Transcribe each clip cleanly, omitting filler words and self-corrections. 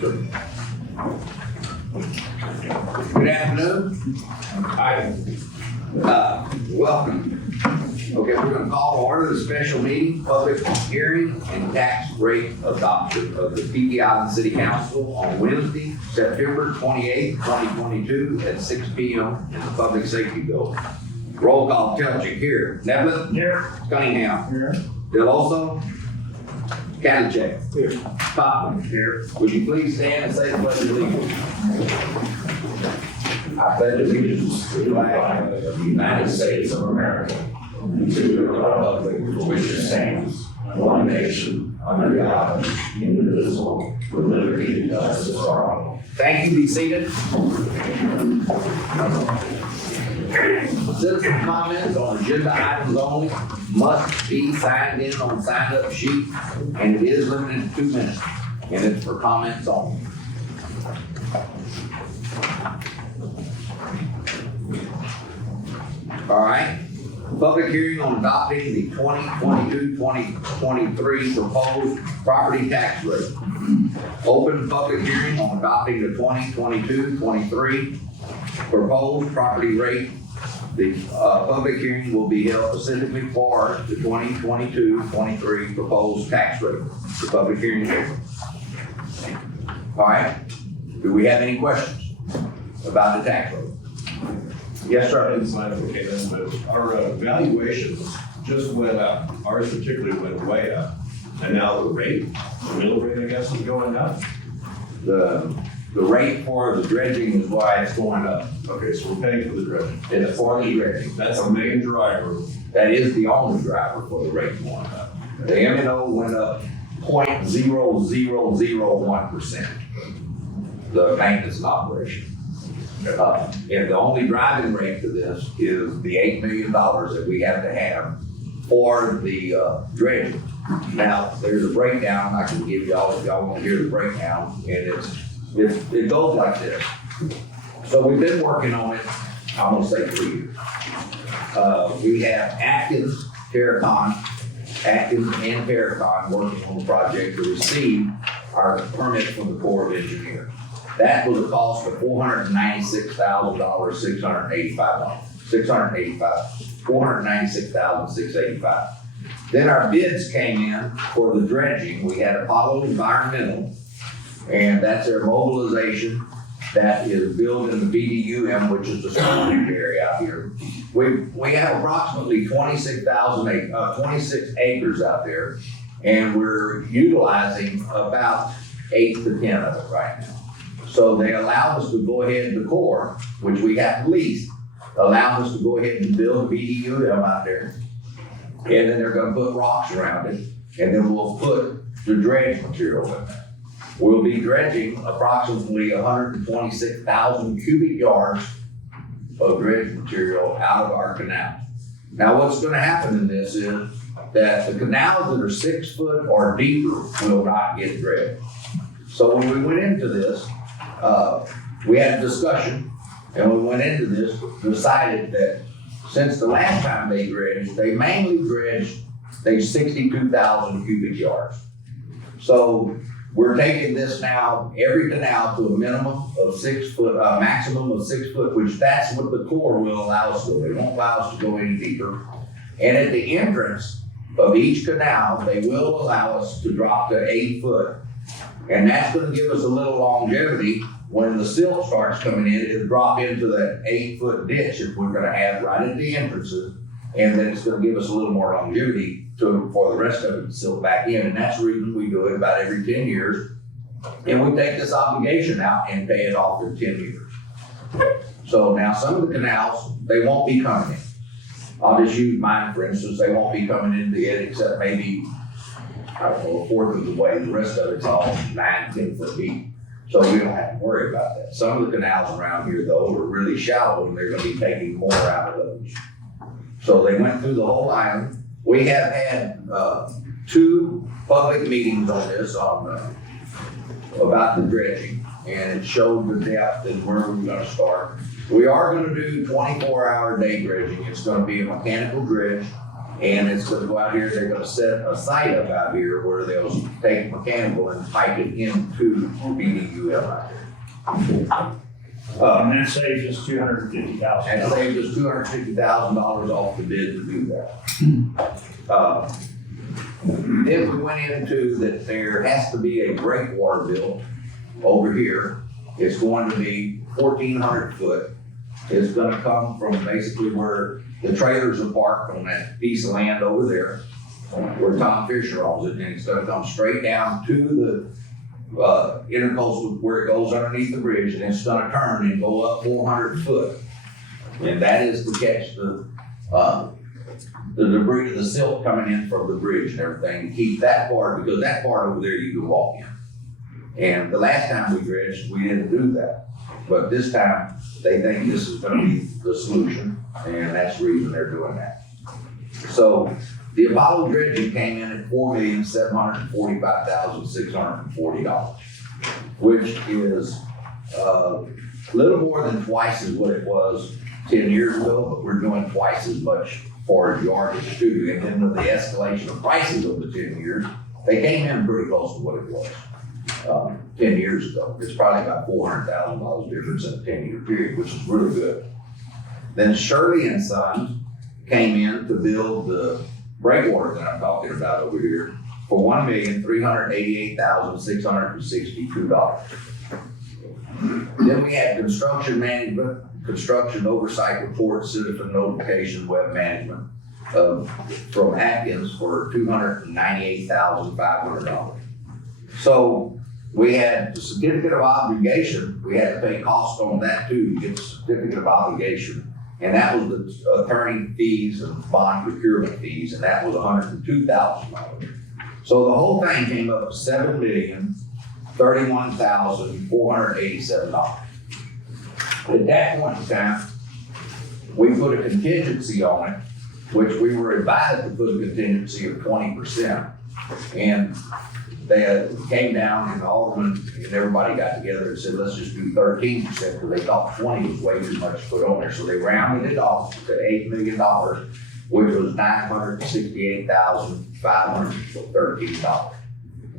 Good afternoon. Hi. Welcome. Okay, we're going to call to order the special meeting, public hearing, and tax rate adoption of the Tiki Island City Council on Wednesday, September 28th, 2022 at 6 p.m. in the Public Safety Building. Roll call, Telchik here. Nevlin? Here. Cunningham? Here. Deloso? Kalachek? Here. Popman? Here. Would you please stand and say the pledge of allegiance? I pledge allegiance to the flag of the United States of America, and to the republic for which it stands, one nation, under God, indivisible, with liberty and justice for all. Thank you. Be seated. Citizen comments on agenda items only must be signed in on sign-up sheet, and it is limited to 2 minutes, and it's for comments only. All right. Public hearing on adopting the 2022-2023 proposed property tax rate. Open public hearing on adopting the 2022-23 proposed property rate. The public hearing will be held specifically for the 2022-23 proposed tax rate. The public hearing is open. All right. Do we have any questions about the tax rate? Yes, sir. Okay, then, but our valuations just went up. Ours particularly went way up. And now the mill rate, I guess, is going up. The rate for the dredging is why it's going up. Okay, so we're paying for the dredging. It's for the dredging. That's a main driver. That is the only driver for the rate going up. The M&O went up 0.0001%. The maintenance and operation. And the only driving rate to this is the $8 million that we have to have for the dredging. Now, there's a breakdown I can give y'all if y'all want to hear the breakdown, and it goes like this. So we've been working on it, I'm gonna say 3 years. We have Atkins and Terracon working on the project to receive our permit from the Corps of Engineers. That was a cost of $496,685. Then our bids came in for the dredging. We had Apollo Environmental, and that's their mobilization that is built in the BDUM, which is the storage area out here. We have approximately 26 acres out there, and we're utilizing about 8 to 10 of it right now. So they allowed us to go ahead, the Corps, which we have leased, allowed us to go ahead and build a BDUM out there. And then they're gonna put rocks around it, and then we'll put the dredge material in there. We'll be dredging approximately 126,000 cubic yards of dredge material out of our canal. Now, what's gonna happen in this is that the canals that are 6 foot or deeper will not get dredged. So when we went into this, we had a discussion, and we went into this, decided that since the last time they dredged, they mainly dredged 62,000 cubic yards. So we're taking this now, every canal to a minimum of 6 foot, maximum of 6 foot, which that's what the Corps will allow us to do. They won't allow us to go any deeper. And at the entrance of each canal, they will allow us to drop to 8 foot. And that's gonna give us a little longevity. When the silt starts coming in, it'll drop into that 8 foot ditch that we're gonna have right at the entrances. And then it's gonna give us a little more longevity for the rest of it to silt back in. And that's the reason we do it about every 10 years. And we take this obligation out and pay it off in 10 years. So now some of the canals, they won't be coming in. I'll just use mine, for instance. They won't be coming into it except maybe, I don't know, a fourth of the way. The rest of it's all 9, 10 foot deep. So we don't have to worry about that. Some of the canals around here, though, are really shallow, and they're gonna be taking more out of those. So they went through the whole island. We have had 2 public meetings on this, about the dredging, and it showed the depth and where we're gonna start. We are gonna do 24-hour day dredging. It's gonna be a mechanical dredge. And it's gonna go out here, they're gonna set a site up out here where they'll take mechanical and pipe it into BDUM out there. And that saves us $250,000. And saved us $250,000 off the bid to do that. Then we went into that there has to be a breakwater built over here. It's going to be 1,400 foot. It's gonna come from basically where the trailers are parked on that piece of land over there, where Tom Fisher owns it, and it's gonna come straight down to the intercoastal where it goes underneath the bridge, and it's gonna turn and go up 400 foot. And that is to catch the debris of the silt coming in from the bridge and everything, to keep that part, because that part over there you can walk in. And the last time we dredged, we didn't do that. But this time, they think this is gonna be the solution, and that's the reason they're doing that. So the Apollo dredging came in at $4,745,640, which is a little more than twice as what it was 10 years ago, but we're doing twice as much for yardage too. And then with the escalation of prices over the 10 years, they came in pretty close to what it was 10 years ago. It's probably about $400,000 difference in a 10-year period, which is really good. Then Shirley and Sons came in to build the breakwater that I'm talking about over here for $1,388,662. Then we had construction management, construction oversight report, citizen notification, web management from Atkins for $298,500. So we had the certificate of obligation. We had to pay cost on that too, to get the certificate of obligation. And that was the attorney fees and bond procurement fees, and that was $102,000. So the whole thing came up to $7,031,487. At that point in time, we put a contingency on it, which we were advised to put a contingency of 20%. And they came down, and the alderman and everybody got together and said, let's just do 13%, because they thought 20 was way too much to put on there. So they rounded it off to $8 million, which was $968,513.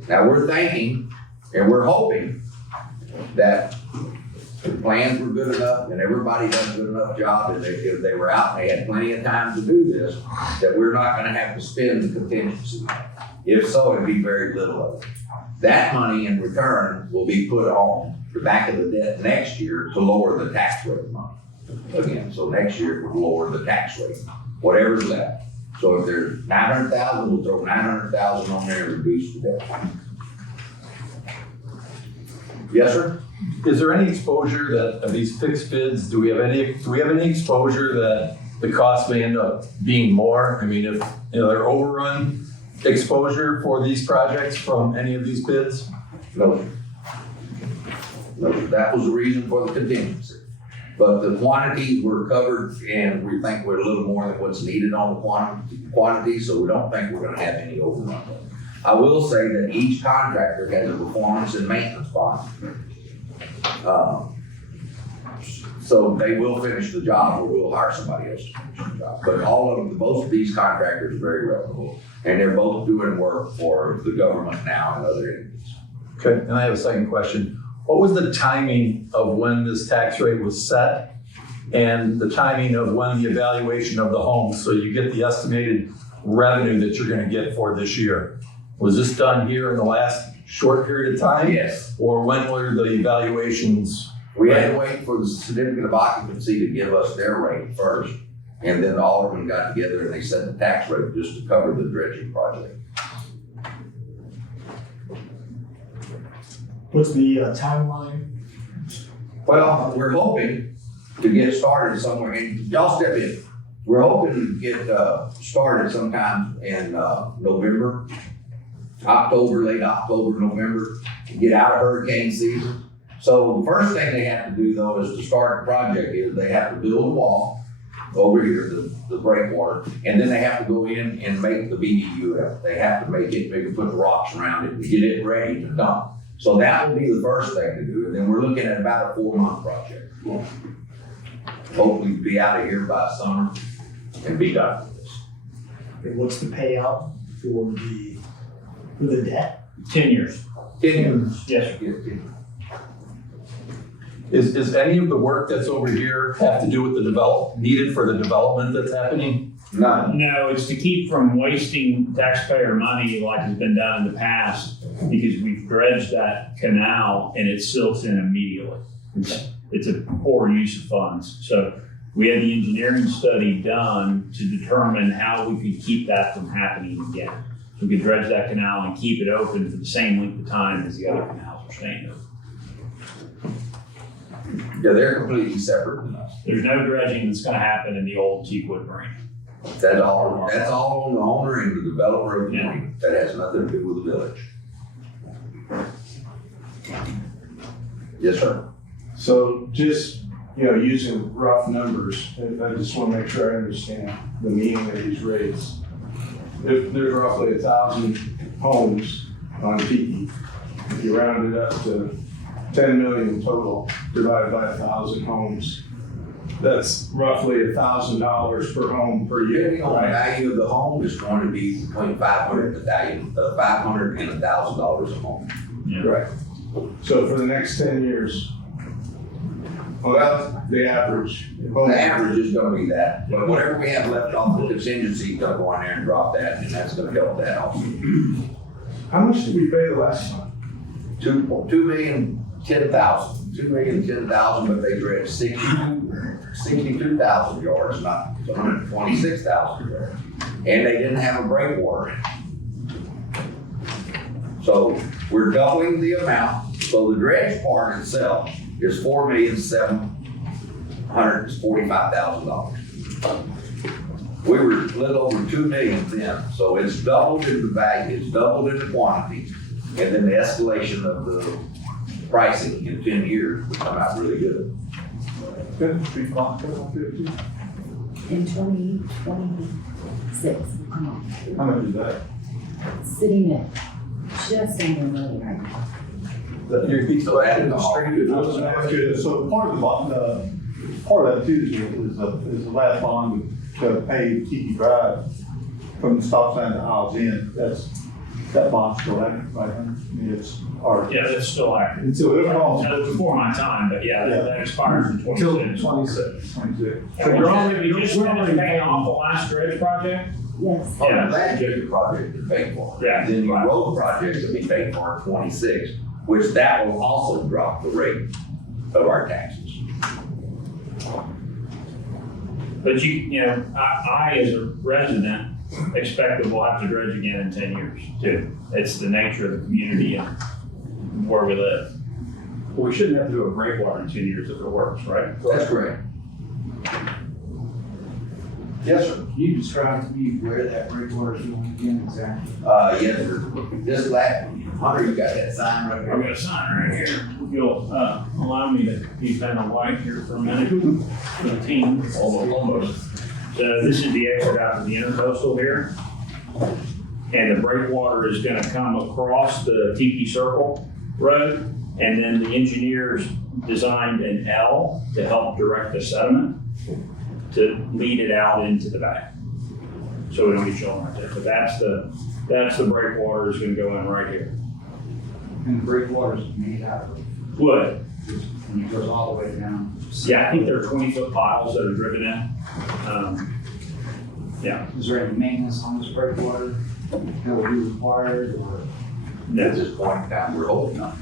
Now we're thinking, and we're hoping that the plans were good enough and everybody done a good enough job, and if they were out and they had plenty of time to do this, that we're not gonna have to spend the contingency. If so, it'd be very little of it. That money in return will be put on the back of the debt next year to lower the tax rate money. Again, so next year it will lower the tax rate, whatever's left. So if there's 900,000, we'll throw 900,000 on there and reduce the debt. Yes, sir? Is there any exposure that of these fixed bids, do we have any exposure that the cost may end up being more? I mean, if they're overrun exposure for these projects from any of these bids? No. No, that was the reason for the contingency. But the quantities were covered, and we think we're a little more than what's needed on the quantity, so we don't think we're gonna have any overrun. I will say that each contractor has a performance and maintenance bond. So they will finish the job, or we'll hire somebody else to finish the job. But most of these contractors are very reputable, and they're both doing work for the government now and other entities. Okay, and I have a second question. What was the timing of when this tax rate was set, and the timing of when the evaluation of the home, so you get the estimated revenue that you're gonna get for this year? Was this done here in the last short period of time? Yes. Or when were the evaluations? We had to wait for the certificate of occupancy to give us their rate first, and then the aldermen got together and they set the tax rate just to cover the dredging project. What's the timeline? Well, we're hoping to get started somewhere, and y'all step in. We're hoping to get started sometime in November, October, late October, November, to get out of hurricane season. So the first thing they have to do though is to start the project is they have to build a wall over here, the breakwater, and then they have to go in and make the BDUF. They have to make it, maybe put the rocks around it and get it ready to dump. So that will be the first thing to do, and then we're looking at about a 4-month project. Hopefully be out of here by summer and be done with this. And what's the payout for the debt? 10 years. 10 years. Yes, sir. Is any of the work that's over here have to do with the needed for the development that's happening? None. No, it's to keep from wasting taxpayer money like has been done in the past, because we've dredged that canal and it silts in immediately. It's a poor use of funds. So we had the engineering study done to determine how we could keep that from happening again. So we could dredge that canal and keep it open for the same length of time as the other canals are staying open. Yeah, they're completely separate than us. There's no dredging that's gonna happen in the old Teakwood Marina. That's all on the owner and the developer of the Yeah. marina. That has nothing to do with the village. Yes, sir. So just, using rough numbers, and I just want to make sure I understand the meaning of these rates. If there's roughly 1,000 homes on Tiki, if you round it up to 10 million total, divided by 1,000 homes, that's roughly $1,000 per home per year, Depending on the right? value of the home, is going to be between $500 and $1,000 a home. Right. So for the next 10 years, well, the average. The average is gonna be that, but whatever we have left off the contingency, is gonna go in there and drop that, and that's gonna help that also. How much did we pay the last time? 2,010,000, but they dredged 62,000 yards, not 126,000 yards. And they didn't have a breakwater in it. So we're doubling the amount, so the dredge part itself is $4,745,000. We were a little over 2 million then, so it's doubled in the value, it's doubled in the quantity, and then the escalation of the pricing in 10 years will come out really good. Good, 3.50. In 2026, come on, How much is that? sitting at just under $1 million right now. Your feet So that is all. Okay, So part of that too is the last bond to pay Tiki Drive from the stop sign to Isles End. That bond's still active, right? I mean, it's our. Yeah, that's still active. So it costs. That was before my time, but yeah, that expires in Till 2026. 26. So you're only, you just finished paying off the last dredge project? Yes, Oh, Yeah. the land use project is paid for. Yeah. Then your road project will be paid for in 26, which that will also drop the rate of our taxes. But I as a resident expect that we'll have to dredge again in 10 years too. It's the nature of the community and where we live. Well, we shouldn't have to do a breakwater in 10 years if it works, right? That's correct. Yes, sir. Can you describe to me where that breakwater is going again exactly? Yes, sir. This last, Hunter, you got that sign right I've there? got a sign right here. If you'll allow me to be kind of white here for a minute. For the team. Almost. So this is the exit out of the intercoastal here. And the breakwater is gonna come across the Tiki Circle Road. And then the engineers designed an L to help direct the sediment to lead it out into the back. So we don't get shown right there. But that's the breakwater is gonna go in right here. And the breakwater is made out of Wood. and it goes all the way down. Yeah, I think there are 20-foot piles that are driven in. Is there any maintenance on this breakwater that will be required or? At this point in time, we're holding on.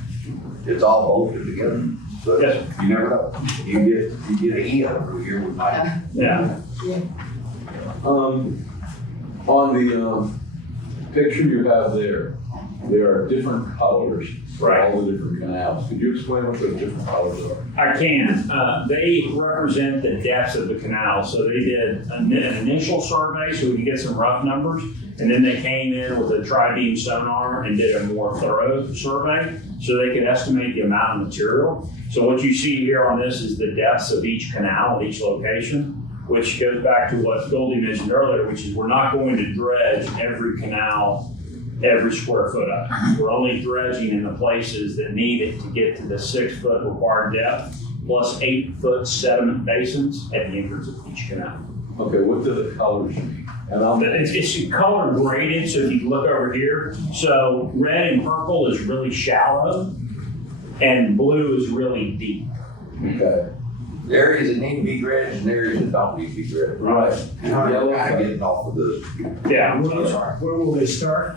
It's all bolted together, so Yes. you never know. You get a heat over here with my. Yeah. On the picture you have there are different colors for Right. all the different canals. Could you explain what those different colors are? I can. They represent the depths of the canal. So they did an initial survey so we could get some rough numbers. And then they came in with a tri-beam sonar and did a more thorough survey so they could estimate the amount of material. So what you see here on this is the depths of each canal at each location, which goes back to what Goldie mentioned earlier, which is we're not going to dredge every canal every square foot of it. We're only dredging in the places that need it to get to the 6-foot required depth, plus 8-foot sediment basins at the entrance of each canal. Okay, what do the colors mean? And I'm, It's color graded, so if you look over here, so red and purple is really shallow, and blue is really deep. okay. The areas that need to be dredged and areas that don't need to be dredged. Right. Yellow, kind of getting off of the, Yeah, I'm sorry. Where will they start?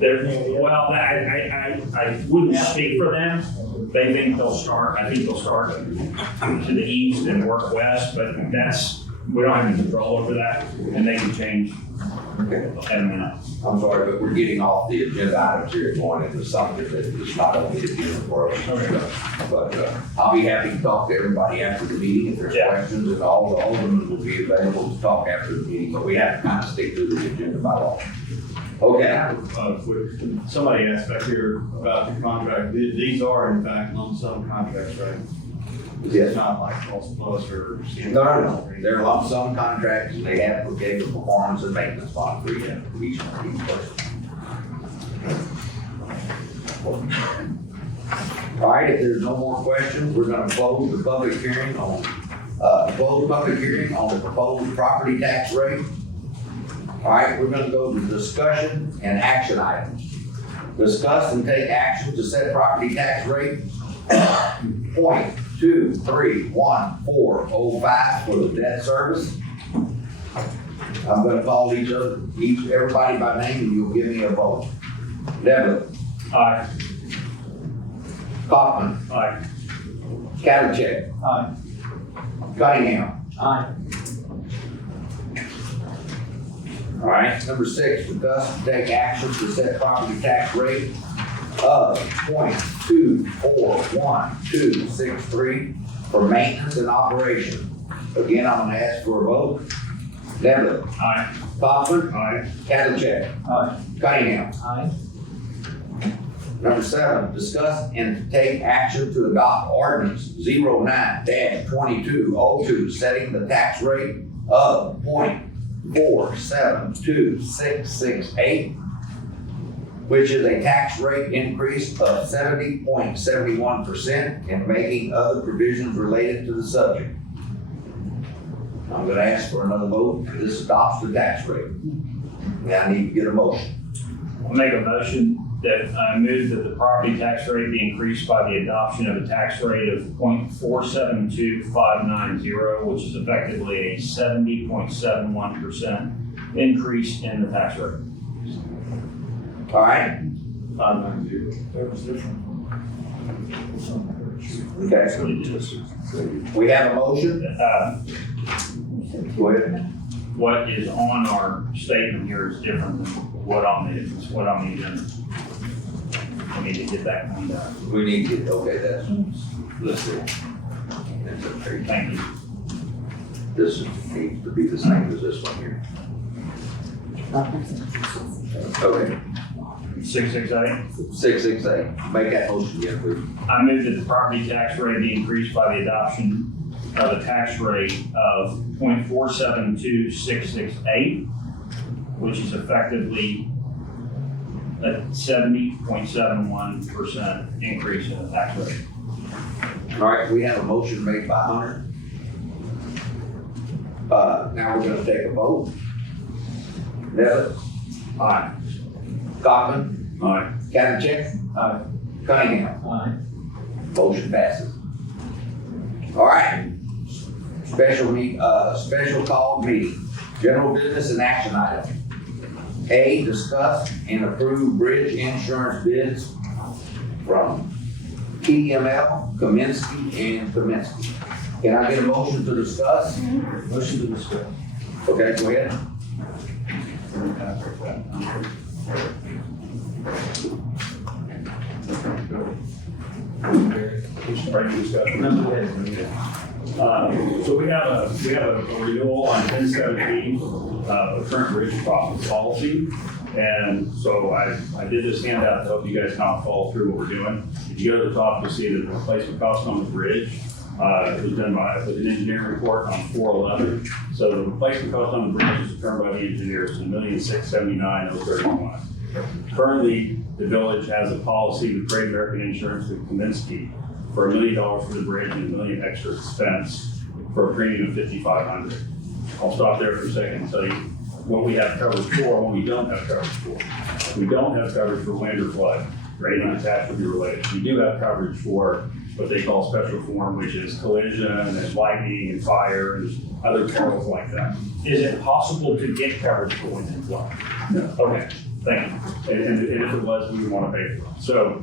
Well, I wouldn't speak for them. They think they'll start, I think they'll start to the east and work west, but we don't have any control over that, and they can change okay. in a minute. I'm sorry, but we're getting off the agenda items here, going into something that is not on the agenda for us. But I'll be happy to talk to everybody after the meeting if there's Yeah. questions, and all the aldermen will be available to talk after the meeting, but we have to kind of stick to the agenda by law. Okay, Somebody asked back here about the contract. These are in fact lump sum contracts, right? yes. It's not like cost plus or. No. They're lump sum contracts, and they have to give a performance and maintenance bond for each person. All right, if there's no more questions, we're gonna close the public hearing on the proposed property tax rate. All right, we're gonna go to discussion and action items. Discuss and take action to set property tax rate .23145 for the debt service. I'm gonna call everybody by name, and you'll give me a vote. Devlin. Aye. Kaufman. Aye. Cattercheck. Aye. Cunningham. Aye. All right, number 6, discuss and take action to set property tax rate of .2416263 for maintenance and operation. Again, I'm gonna ask for a vote. Devlin. Aye. Kaufman. Aye. Cattercheck. Aye. Cunningham. Aye. Number 7, discuss and take action to adopt ordinance 09-2202, setting the tax rate of .472668, which is a tax rate increase of 70.71% and making other provisions related to the subject. I'm gonna ask for another vote. This adopts the tax rate. Now I need to get a motion. I'll make a motion that I move that the property tax rate be increased by the adoption of a tax rate of .472590, which is effectively a 70.71% increase in the tax rate. All right? 590. That was different. Okay. That's what it is. We have a motion. Go ahead. What is on our statement here is different than what on the agenda. I need to get that cleaned up. We need to, okay, let's see. That's okay. Thank you. This needs to be the same as this one here. Okay, 668. 668. Make that motion again, please. I move that the property tax rate be increased by the adoption of a tax rate of .472668, which is effectively a 70.71% increase in the tax rate. All right, we have a motion made by Hunter. Now we're gonna take a vote. Neville. Aye. Kaufman. Aye. Cattercheck. Aye. Cunningham. Aye. Motion passes. All right. Special call meeting, general business and action item. A, discuss and approve bridge insurance bids from TML, Kaminsky, and Kaminsky. Can I get a motion to discuss? Motion to discuss. Okay, go ahead. So we have a renewal on 1017, a current bridge policy. And so I did this handout to help you guys kind of follow through what we're doing. If you go to the top, you'll see that the replacement cost on the bridge was done with an engineering report on 411. So the replacement cost on the bridge is determined by the engineers, $1,679,031. Currently, the village has a policy with Great American Insurance with Kaminsky for $1 million for the bridge and $1 million extra expense for a premium of $5,500. I'll stop there for a second and tell you what we have coverage for and what we don't have coverage for. We don't have coverage for wind or flood, or anything attached to related. We do have coverage for what they call special form, which is collision and lightning and fire and other perils like that. Is it possible to get coverage for wind and flood? No. Okay, thank you. And if it was, we would want to pay for it. So,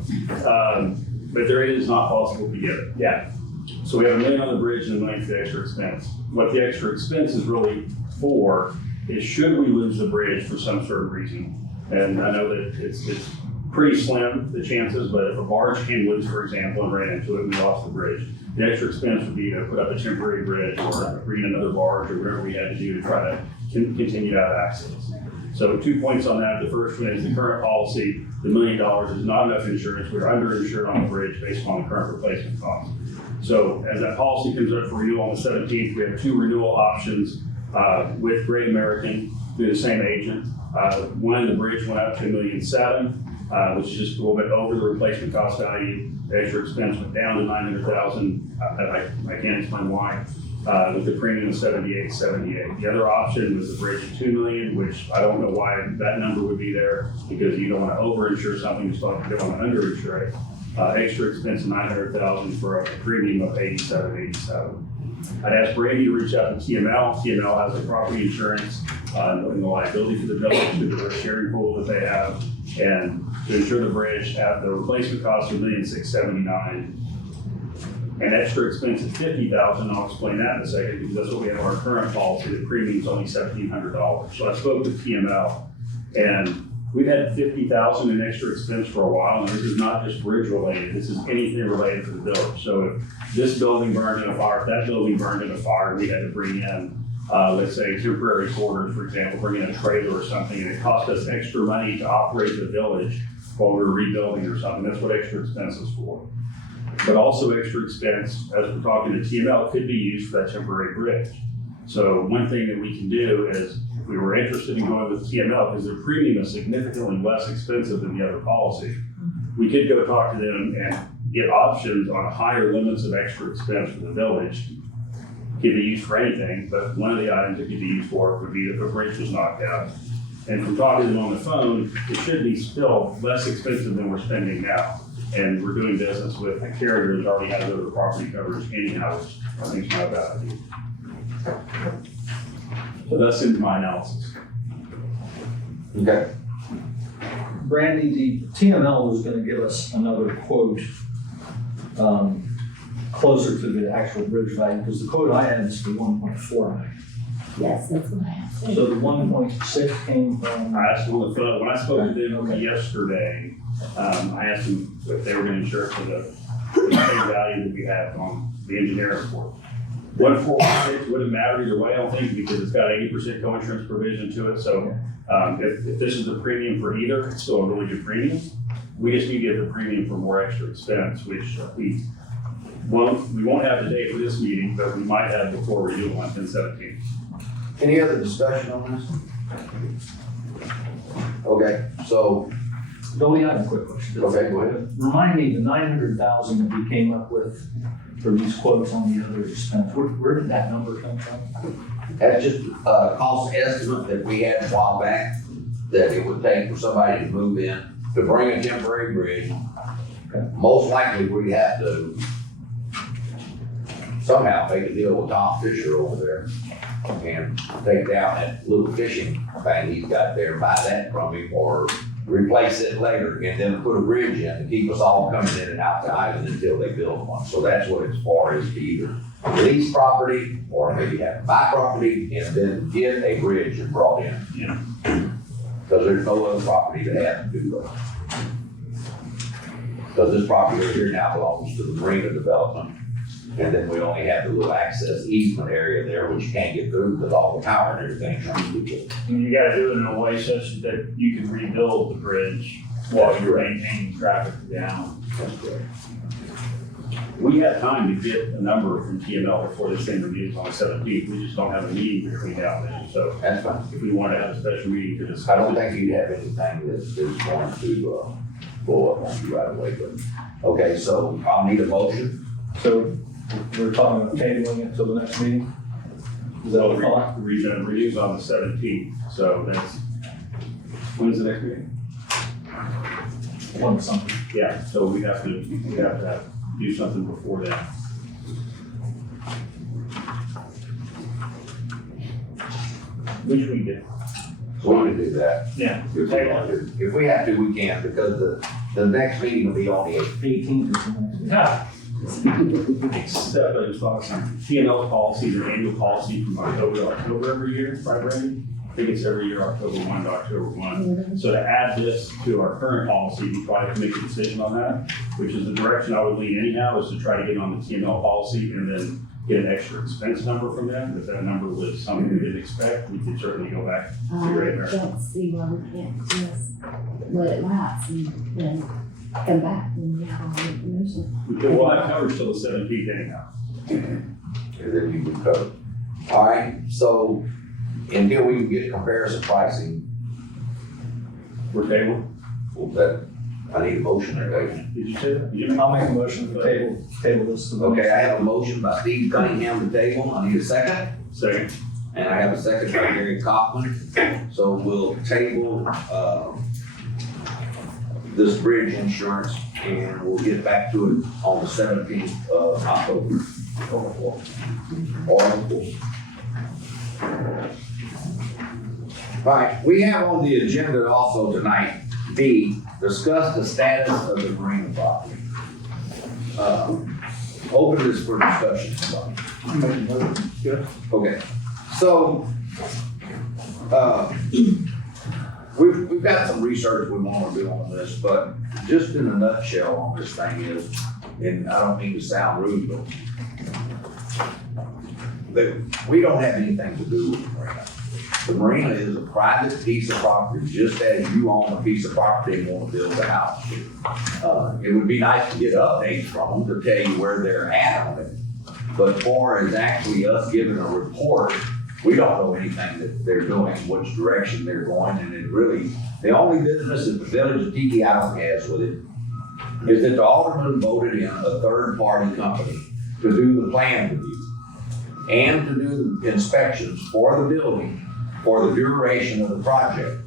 but there is not possible to get it. Yeah. So we have $1 million on the bridge and $1 million for the extra expense. What the extra expense is really for is should we lose the bridge for some sort of reason. And I know that it's pretty slim, the chances, but if a barge came loose, for example, and ran into it and we lost the bridge, the extra expense would be to put up a temporary bridge or bring in another barge or whatever we had to do to try to continue to have access. So 2 points on that. The first one is the current policy, the $1 million is not enough insurance. We're underinsured on the bridge based on the current replacement cost. So as that policy comes up for renewal on the 17th, we have 2 renewal options with Great American through the same agent. One, the bridge went up to $1.7 million, which is just a little bit over the replacement cost value. The extra expense went down to $900,000. I can't explain why. With the premium of $78.78. The other option was the bridge of $2 million, which I don't know why that number would be there, because you don't want to overinsure something, you don't want to underinsure it. Extra expense of $900,000 for a premium of $87.87. I'd ask Brady to reach out to TML. TML has a property insurance and the liability for the village through the sharing pool that they have, and to insure the bridge at the replacement cost of $1,679,000. An extra expense of $50,000, I'll explain that in a second, because that's what we have in our current policy. The premium's only $1,700. So I spoke with TML, and we've had $50,000 in extra expense for a while, and this is not just bridge related. This is anything related to the village. So if this building burned in a fire, if that building burned in a fire, we had to bring in, let's say, temporary quarters, for example, bring in a trailer or something, and it cost us extra money to operate the village while we were rebuilding or something. That's what extra expense is for. But also extra expense, as we're talking to TML, could be used for that temporary bridge. So one thing that we can do is, if we were interested in going with TML, because their premium is significantly less expensive than the other policy, we could go talk to them and get options on higher limits of extra expense for the village. Could be used for anything, but one of the items it could be used for would be if a bridge was knocked out. And from talking to them on the phone, it should be still less expensive than we're spending now. And we're doing business with a carrier that already has other property coverage anyhow, which I think is not a bad idea. So that's into my analysis. Okay. Brandy, the TML was gonna give us another quote, closer to the actual bridge value, because the quote I had is for 1.4 million. Yes, that's what I have. So the 1.6 came from, I asked them on the phone, when I spoke to them yesterday, I asked them if they were going to insure it for the same value that we have on the engineering report. 1.46 wouldn't matter either way, I don't think, because it's got 80% co-insurance provision to it. So if this is the premium for either, it's still a really good premium. We just need to get the premium for more extra expense, which we won't have today for this meeting, but we might have before we do it on 10/17. Any other discussion on this? Okay, so, Billy, I have a quick question. okay, go ahead. Remind me, the 900,000 that we came up with for these quotes on the other expense, where did that number come from? That's just a cost estimate that we had a while back, that it would take for somebody to move in, to bring a temporary bridge. Okay. Most likely, we'd have to somehow make a deal with Tom Fisher over there and take down that little fishing thing he's got there, buy that from him, or replace it later, and then put a bridge in to keep us all coming in and out the island until they build one. So that's what it's for, is to either lease property or maybe have to buy property and then get a bridge brought in. Yeah. Because there's no other property that has to do that. Because this property right here now belongs to the marina development. And then we only have the little access easement area there, which you can't get through because all the power and everything's trying. And you gotta do it in a way such that you can rebuild the bridge while you're maintaining traffic down. That's correct. We have time to get a number from TML before this thing reviews on the 17th. We just don't have a meeting between now and then. So That's fine. if we want to have a special meeting to discuss. I don't think you'd have anything that's going to blow up on you right away, but, okay, so I'll need a motion. So we're talking about tabling it till the next meeting? Is that Well, the thought? the renews on the 17th, so that's, when's the next meeting? One something. Yeah, so we have to do something before that. Which we did. We can do that. Yeah. If we have to. If we have to, we can, because the next meeting will be on the 8th. 18th or something. Yeah. Except I just thought some P&L policies or annual policy from October to October every year, right, Brandon? I think it's every year, October 1 to October 1. So to add this to our current policy, we probably have to make a decision on that, which is the direction I would lean anyhow, is to try to get on the P&L policy and then get an extra expense number from them. If that number was something we didn't expect, we could certainly go back to I regular. don't see why we can't just let it lapse and then come back when we have all the information. We'll have coverage till the 17th anyhow. And then you can cover. All right, so until we can get comparison pricing, We're table. well, that, I need a motion today. Did you say that? Did you make- I'll make a motion to table this. to the- Okay, I have a motion by Steve Cunningham to table. I need a second. Second. And I have a second by Gary Kaufman. So we'll table, this bridge insurance and we'll get back to it on the 17th of October. Or the 4th. Right, we have on the agenda also tonight, B, discuss the status of the marina property. Open this for discussion, somebody. Good. Okay, so, we've got some research we want to do on this, but just in a nutshell on this thing is, and I don't mean to sound rude, but we don't have anything to do with the marina. The marina is a private piece of property, just as you own a piece of property and want to build a house. It would be nice to get updates from them to tell you where they're at on it. But as far as actually us giving a report, we don't know anything that they're doing, which direction they're going, and it really, the only business that the village of Tiki Island has with it is that the alderman voted in a third-party company to do the plan review and to do the inspections for the building for the duration of the project.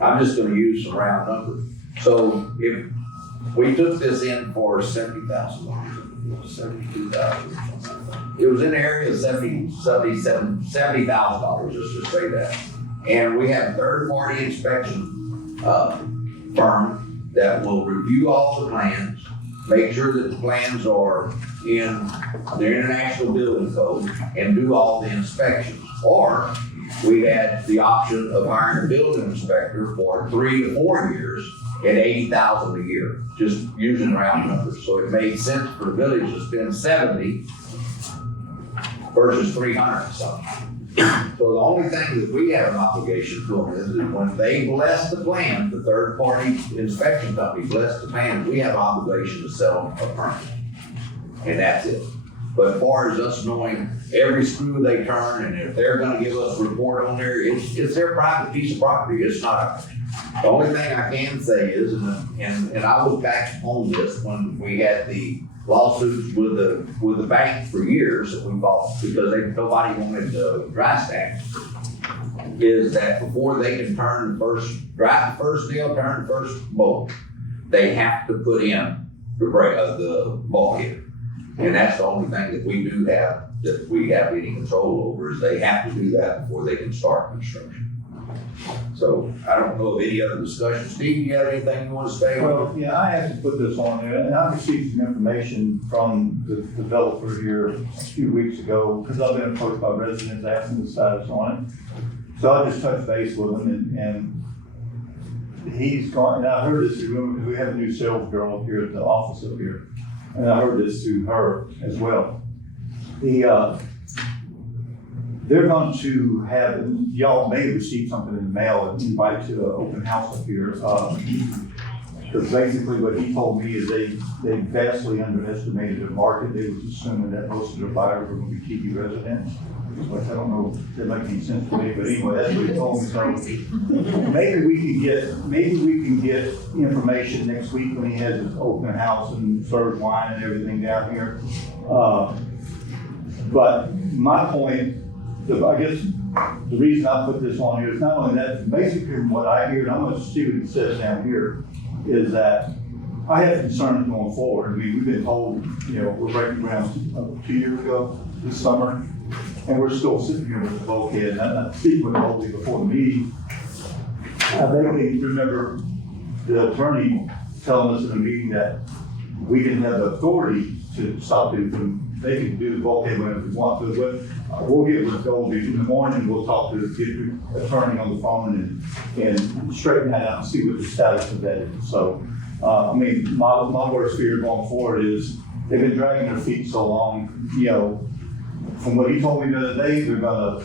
I'm just gonna use some round numbers. So if we took this in for $70,000, 72,000, it was in the area of $70,000, let's just say that. And we have a third-party inspection firm that will review all the plans, make sure that the plans are in the International Building Code, and do all the inspections. Or we had the option of hiring a building inspector for 3 to 4 years at $80,000 a year, just using round numbers. So it made sense for the village to spend 70 versus 300 something. So the only thing that we have an obligation to them is that when they bless the plan, the third party inspection company bless the plan, we have an obligation to sell them a permit. And that's it. But as far as us knowing every screw they turn and if they're gonna give us a report on there, it's their private piece of property, it's not ours. The only thing I can say is, and I was back on this when we had the lawsuits with the bank for years that we fought because nobody wanted the dry stack, is that before they can turn drive the first nail, turn the first bolt, they have to put in the bulkhead. And that's the only thing that we do have, that we have any control over, is they have to do that before they can start construction. So I don't know of any other discussion. Steve, you have anything you want to say? Well, yeah, I have to put this on there, and I received some information from the developer here a few weeks ago, because I've been approached by residents asking the status on it. So I just touched base with him, and he's gone, and I heard this, we have a new sales girl up here at the office up here, and I heard this through her as well. They're going to have, y'all may receive something in the mail, and invite to an open house up here. Because basically what he told me is they vastly underestimated the market. They was assuming that most of their buyers were going to be Tiki residents. Which I don't know if that makes any sense to me, but anyway, that's what he told me. So maybe we can get information next week when he has his open house and serves wine and everything down here. But my point I guess the reason I put this on here is not only that, basically from what I hear, and I'm gonna see what it says down here, is that I have concerns going forward. I mean, we've been told, we're breaking ground 2 years ago this summer, and we're still sitting here with the bulkhead, and I'm not speaking with Goldie before the meeting. I vaguely remember the attorney telling us in the meeting that we didn't have the authority to stop it from, they can do the bulkhead whenever they want to, but we'll get with Goldie in the morning, we'll talk to the attorney on the phone and straighten that out and see what the status of that is. So, I mean, my worst fear going forward is they've been dragging their feet so long, from what he told me the other day, they're gonna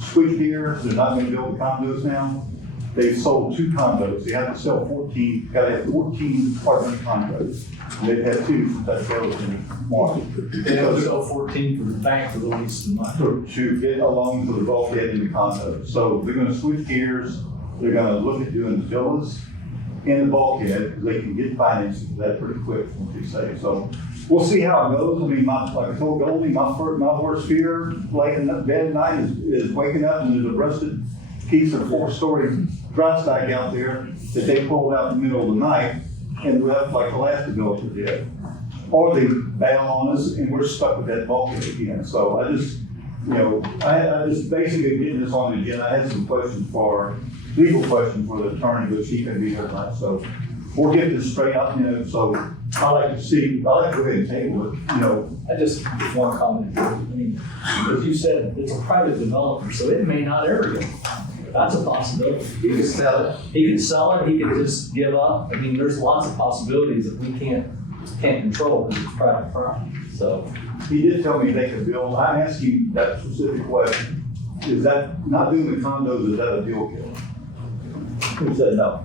switch gears, they're not gonna build the condos now. They've sold 2 condos, they have to sell 14, gotta have 14 apartment condos. They've had 2 since that sale was in March. They have to sell 14 for the bank for the lease of the money. To get a loan for the bulkhead in the condos. So they're gonna switch gears, they're gonna look at doing the villas in the bulkhead, because they can get financing for that pretty quick, what they say. So we'll see how it goes. I mean, like I told Goldie, my worst fear laying in bed at night is waking up and there's a rusted piece of 4-story dry stack out there that they pulled out in the middle of the night and left like the last developer did. Or they bail on us and we're stuck with that bulkhead again. So I just, I just basically getting this on the agenda. I had some legal questions for the attorney, but she couldn't be here tonight. So we'll get this straight out, so I'd like to go ahead and table it, I just want to comment. I mean, as you said, it's a private developer, so it may not ever go. That's a possibility. He can sell it. He can sell it, he can just give up. I mean, there's lots of possibilities that we can't control because it's private property, so. He did tell me they could build. I asked you that specific question. Is that, not doing the condos, is that a deal killer? He said no.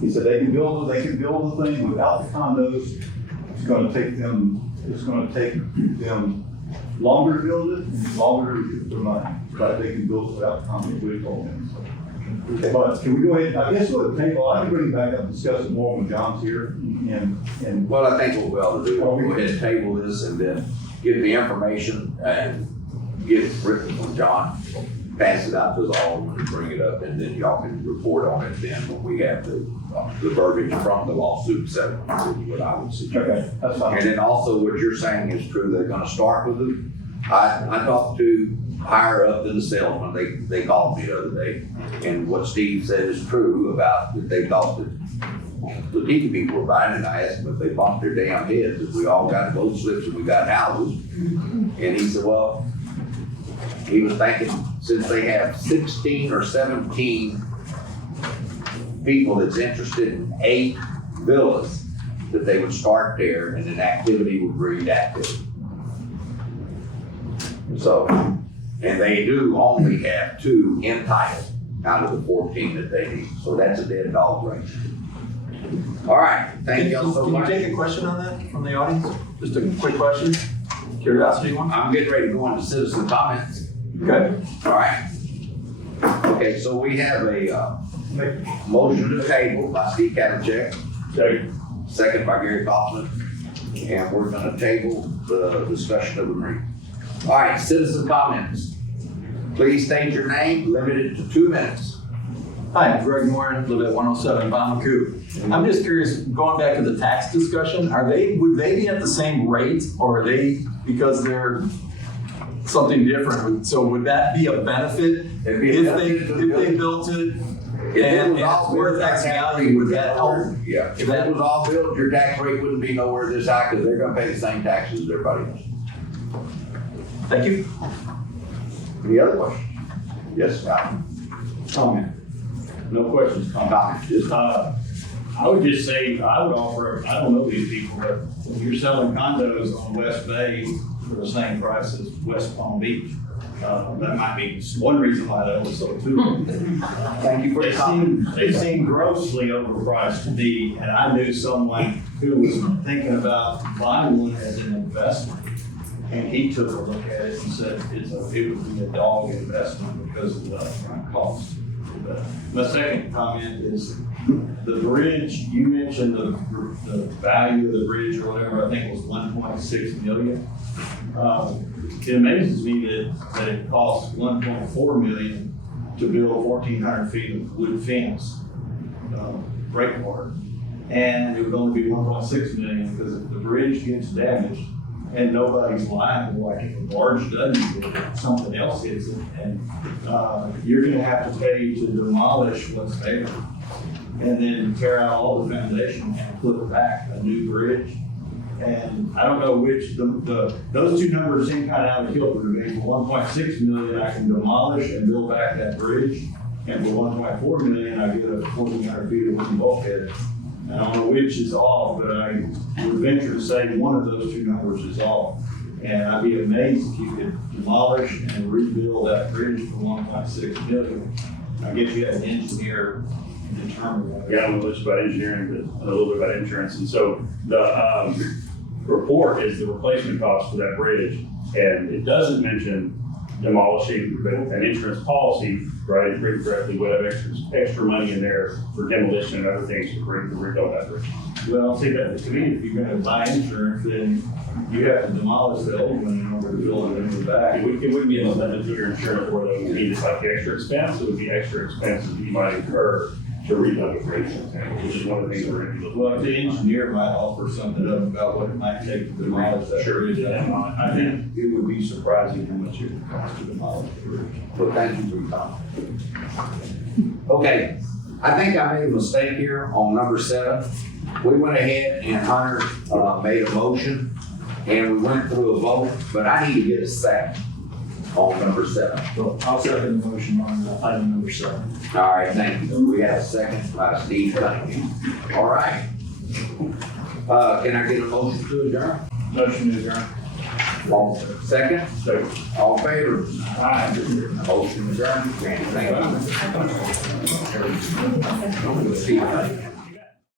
He said they can build the thing without the condos. It's gonna take them longer to build it, and longer to get their money. But they can build it without the condos, we told him. So. But can we go ahead, I guess we'll table, I can bring it back up and discuss it more when John's here and. Well, I think what we ought to do, we'll go ahead and table this and then get the information and get it written from John, pass it out to us all and bring it up, and then y'all can report on it then when we have the verbiage from the lawsuit settled, is what I would suggest. Okay, that's fine. And then also what you're saying is true, they're gonna start with it. I talked to higher up than the salesman, they called me the other day, and what Steve said is true about that they thought that the Tiki people were buying, and I asked them if they bumped their damn heads, if we all got boat slips and we got houses. And he said, well, he was thinking since they have 16 or 17 people that's interested in 8 villas, that they would start there and then activity would breed activity. So, and they do only have 2 entitled out of the 14 that they need. So that's a dead dog race. All right, thank y'all so much. Can you take a question on that from the audience? Just a quick question, curiosity one? I'm getting ready to go into citizen comments. Okay. All right. Okay, so we have a motion to table by Steve Kavicek, second by Gary Kaufman, and we're gonna table the discussion of the meeting. All right, citizen comments. Please state your name, limited to 2 minutes. Hi, Greg Moran, live at 107 Bamaku. I'm just curious, going back to the tax discussion, would they be at the same rate, or are they, because they're something different? So would that be a benefit if they built it and it's worth X value? Would that help? Yeah, if that was all built, your tax rate wouldn't be nowhere this high because they're gonna pay the same taxes as everybody else. Thank you. Any other questions? Yes, Scott? Comment. No questions, comment. Just I would just say, I would offer, I don't know these people, but if you're selling condos on West Bay for the same price as West Palm Beach, that might be one reason why that was so too. thank you for your comment. They seem grossly overpriced to me, and I knew someone who was thinking about buying one as an investment. And he took a look at it and said it would be a dog investment because of the upfront cost. My second comment is the bridge, you mentioned the value of the bridge or whatever, I think it was 1.6 million. It amazes me that it costs 1.4 million to build 1,400 feet of wood fence, breakwater. And it would only be 1.6 million because if the bridge gets damaged and nobody's liable, like if a barge doesn't hit it, something else hits it, and you're gonna have to pay to demolish what's there. And then tear out all the foundation and put back a new bridge. And I don't know which, those two numbers seem kind of out of kilter to me. For 1.6 million, I can demolish and build back that bridge. And for 1.4 million, I get a 1,400 feet of wooden bulkhead. I don't know which is off, but I would venture to say one of those two numbers is off. And I'd be amazed if you could demolish and rebuild that bridge for 1.6 million. I guess you have an engineer determine that. Yeah, I don't know much about engineering, but a little bit about insurance. And so the report is the replacement cost for that bridge. And it doesn't mention demolishing, but an insurance policy, right, if written correctly, would have extra money in there for demolition and other things to rebuild that bridge. Well, see, that to me, if you're gonna buy insurance, then you have to demolish the old one in order to build it in the back. It wouldn't be a limit to your insurance where it would be just like the extra expense. It would be extra expenses that you might incur to rebuild the bridge, which is one of the things we're going to do. Well, if the engineer might offer something up about what it might take to demolish that Sure. bridge, I think it would be surprising how much it would cost to demolish the bridge. Well, thank you for your comment. Okay, I think I made a mistake here on number 7. We went ahead and Hunter made a motion and we went through a vote, but I need to get a second on number 7. Well, I'll second the motion on item number 7. All right, thank you. We have a second by Steve Cunningham. All right. Can I get a motion to adjourn? Motion to adjourn. All second? So, All in favor? aye. Motion adjourned. Thank you. Steve Cunningham.